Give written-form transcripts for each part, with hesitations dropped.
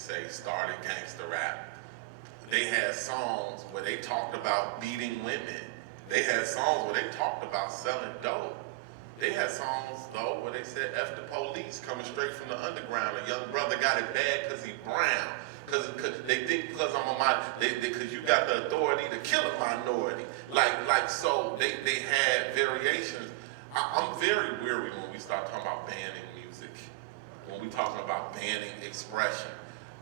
say, started gangster rap. They had songs where they talked about beating women. They had songs where they talked about selling dope. They had songs, though, where they said, F the police, coming straight from the underground. A young brother got it bad because he brown. Cause they think because I'm a minority, because you got the authority to kill a minority. So they had variations. I'm very weary when we start talking about banning music, when we talking about banning expression.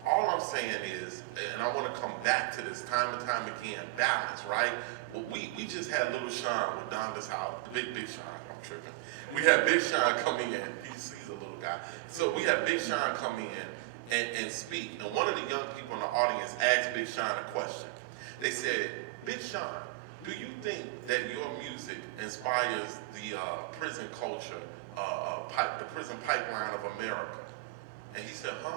All I'm saying is, and I want to come back to this time and time again, balance, right? Well, we just had Little Sean with Donda's house, Big Sean, I'm tripping. We had Big Sean come in, he's a little guy. So we had Big Sean come in and speak. And one of the young people in the audience asked Big Sean a question. They said, Big Sean, do you think that your music inspires the prison culture, the prison pipeline of America? And he said, huh?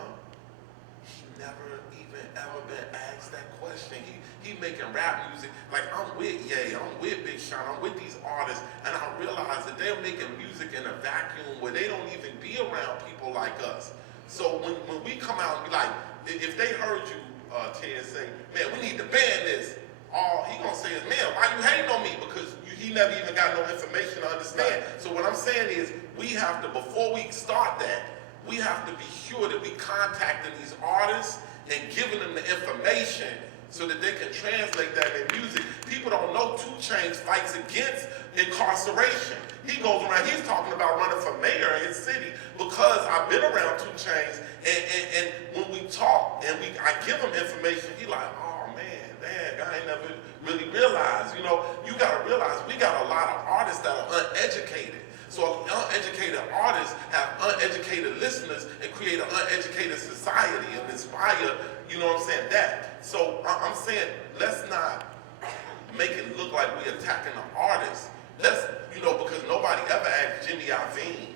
He never even ever been asked that question. He making rap music. Like, I'm with Ye, I'm with Big Sean, I'm with these artists, and I realize that they're making music in a vacuum where they don't even be around people like us. So when we come out and be like, if they heard you, Ted, say, man, we need to ban this, all he gonna say is, man, why you hating on me? Because he never even got no information to understand. So what I'm saying is, we have to, before we start that, we have to be sure that we contacting these artists and giving them the information so that they can translate that in music. People don't know 2 Chainz fights against incarceration. He goes around, he's talking about running for mayor in his city because I've been around 2 Chainz, and when we talk and I give him information, he like, oh man, dang, I ain't never really realized. You know, you gotta realize we got a lot of artists that are uneducated. So uneducated artists have uneducated listeners and create an uneducated society and inspire, you know what I'm saying, that. So I'm saying, let's not make it look like we're attacking the artists. Let's, because nobody ever asked Jimmy Iovine.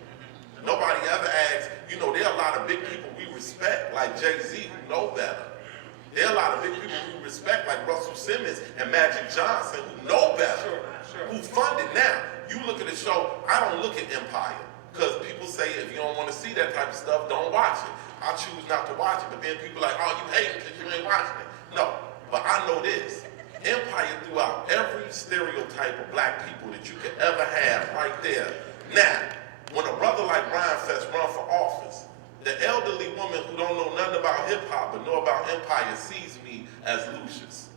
Nobody ever asked, there are a lot of big people we respect, like Jay-Z, who know better. There are a lot of big people we respect, like Russell Simmons and Magic Johnson, who know better, who funded. Now, you look at the show, I don't look at Empire, because people say if you don't want to see that type of stuff, don't watch it. I choose not to watch it, but then people are like, oh, you hate it because you ain't watching it. No, but I know this. Empire threw out every stereotype of black people that you could ever have right there. Now, when a brother like Ryan Fest run for office, the elderly woman who don't know nothing about hip-hop but know about Empire sees me as Lucius.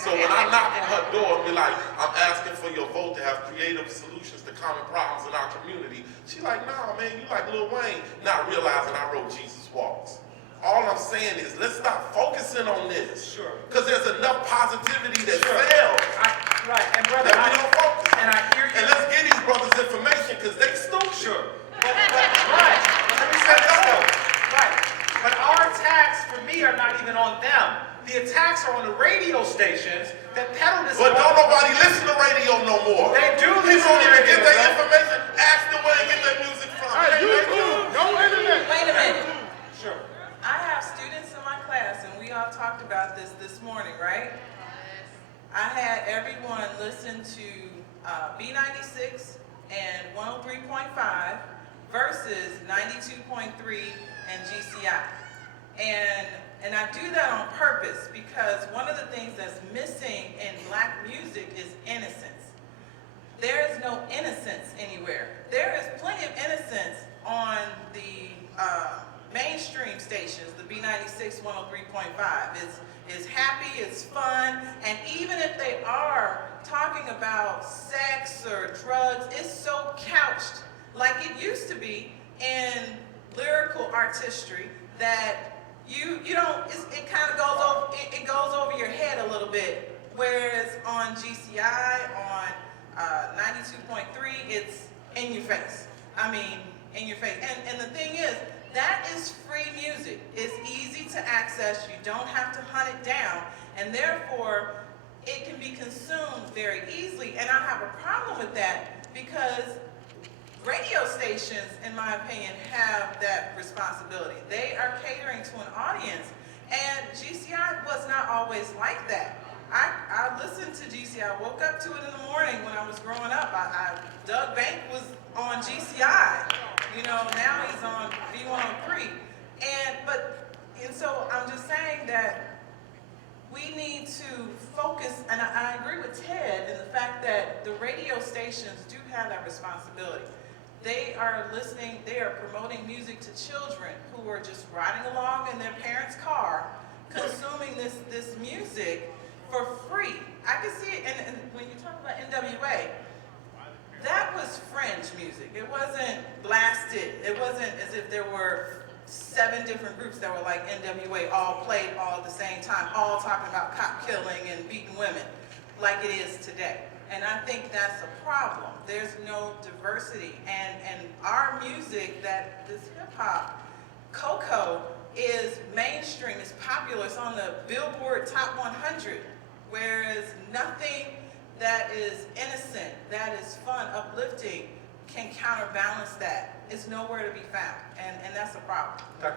So when I knock on her door and be like, I'm asking for your vote to have creative solutions to common problems in our community, she like, nah, man, you like Lil Wayne, not realizing I wrote Jesus Walks. All I'm saying is, let's stop focusing on this. Sure. Because there's enough positivity that fails. Right, and brother, that we don't focus. And I hear you. And let's give these brothers information because they stupid. Sure. Right. Let me say this though. Right. But our attacks, for me, are not even on them. The attacks are on the radio stations that peddle this. But don't nobody listen to radio no more. They do People listen don't to even radio. get their information. Ask them where they get their music from. Hey, no internet. Wait a minute. Sure. I have students in my class, and we all talked about this morning, right? I had everyone listen to B96 and 103.5 versus 92.3 and GCI. And I do that on purpose because one of the things that's missing in black music is innocence. There is no innocence anywhere. There is plenty of innocence on the mainstream stations, the B96, 103.5. It's happy, it's fun, and even if they are talking about sex or drugs, it's so couched like it used to be in lyrical artistry that you don't, it kind of goes over, it goes over your head a little bit, whereas on GCI, on 92.3, it's in your face. I mean, in your face. And the thing is, that is free music. It's easy to access. You don't have to hunt it down. And therefore, it can be consumed very easily. And I have a problem with that because radio stations, in my opinion, have that responsibility. They are catering to an audience. And GCI was not always like that. I listened to GCI. I woke up to it in the morning when I was growing up. Doug Bank was on GCI. Now he's on B103. And so need to focus, and I agree with Ted in the fact that the radio stations do have that responsibility. They are listening, they are promoting music to children who are just riding along in their parents' car, consuming this music for free. I can see it, and when you talk about NWA, that was fringe music. It wasn't blasted. It wasn't as if there were 7 different groups that were like NWA, all played all at the same time, all talking about cop killing and beating women, like it is today. And I think that's a problem. There's no diversity. And our music, that this hip hop, Coco, is mainstream, it's popular, it's on the Billboard Top 100, whereas nothing that is innocent, that is fun, uplifting, can counterbalance that. It's nowhere to be found, and that's a problem. Dr.